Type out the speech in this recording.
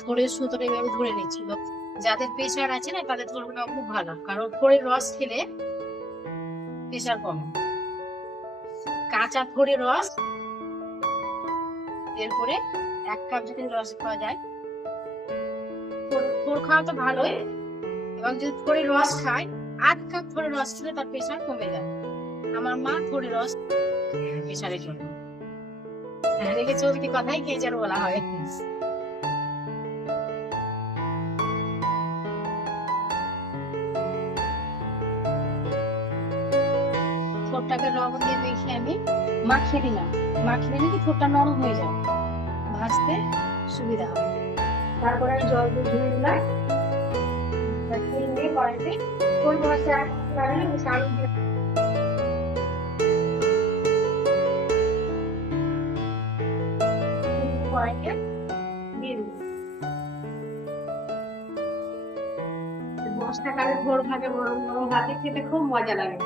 থোড়ের সুতোটা এভাবে ধরে নিচ্ছিল যাদের প্রেশার আছে না, তাদের ধরনটা খুব ভালো। কারণ থোড়ের রস খেলে প্রেশার কমে। কাঁচা থোড়ের রস, এরপরে এক কাপ যদি রস খাওয়া যায়। থোড় খাওয়া তো ভালোই। এবং যদি থোড়ের রস খায়, আধ কাপ থোড়ের রস খেলে তার প্রেশার কমে যায়। আমার মা থোড়ের রস প্রেশারের জন্য। রেখে চলতি কথাই কে যেন বলা হয়? ঠোঁটটাকে লবণ দিয়ে মেখে আমি। মাখিয়ে দিলাম মাখিয়ে দিলে কি ঠোঁটটা নরম হয়ে যায় ভাজতে সুবিধা হবে। তারপরে আমি জল দিয়ে ধুয়ে নিয়ে কড়াইতে কালে ভোর ভাগে ভাতে খেতে খুব মজা লাগে।